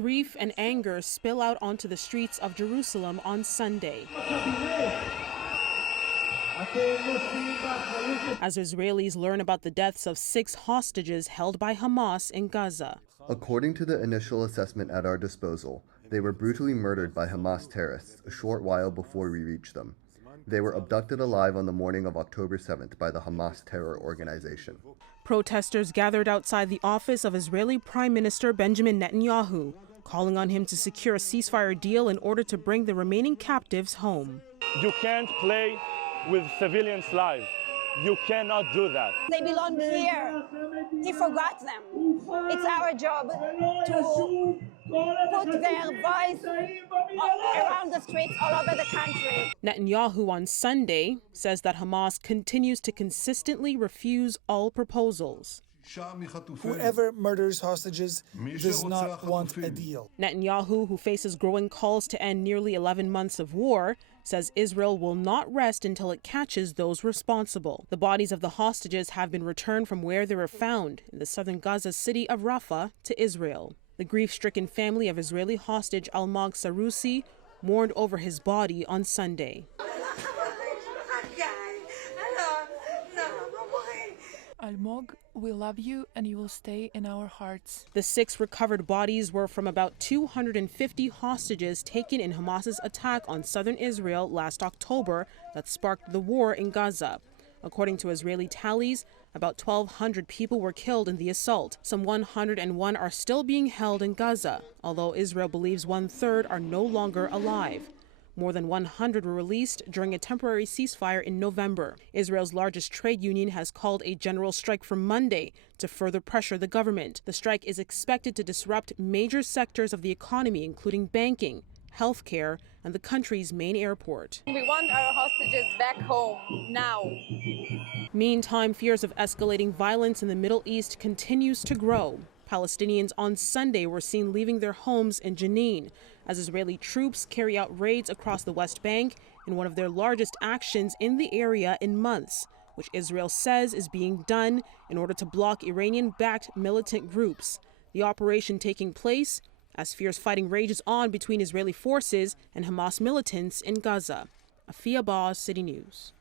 Grief and anger spill out onto the streets of Jerusalem on Sunday as Israelis learn about the deaths of 6 hostages held by Hamas in Gaza. According to the initial assessment at our disposal, they were brutally murdered by Hamas terrorists a short while before we reached them. They were abducted alive on the morning of October 7th by the Hamas terror organization. Protesters gathered outside the office of Israeli Prime Minister Benjamin Netanyahu, calling on him to secure a ceasefire deal in order to bring the remaining captives home. You can't play with civilians' lives. You cannot do that. They belong here. He forgot them. It's our job to put their voice around the streets all over the country. Netanyahu on Sunday says that Hamas continues to consistently refuse all proposals. Whoever murders hostages does not want a deal. Netanyahu, who faces growing calls to end nearly 11 months of war, says Israel will not rest until it catches those responsible. The bodies of the hostages have been returned from where they were found in the southern Gaza city of Rafah to Israel. The grief-stricken family of Israeli hostage Almog Sarusi mourned over his body on Sunday. Almog, we love you and you will stay in our hearts. The 6 recovered bodies were from about 250 hostages taken in Hamas's attack on southern Israel last October that sparked the war in Gaza. According to Israeli tallies, about 1,200 people were killed in the assault. Some 101 are still being held in Gaza, although Israel believes 1/3 are no longer alive. More than 100 were released during a temporary ceasefire in November. Israel's largest trade union has called a general strike for Monday to further pressure the government. The strike is expected to disrupt major sectors of the economy, including banking, healthcare, and the country's main airport. We want our hostages back home now. Meantime, fears of escalating violence in the Middle East continues to grow. Palestinians on Sunday were seen leaving their homes in Jenin as Israeli troops carry out raids across the West Bank in one of their largest actions in the area in months, which Israel says is being done in order to block Iranian-backed militant groups. The operation taking place as fierce fighting rages on between Israeli forces and Hamas militants in Gaza. Afia Baz, City News.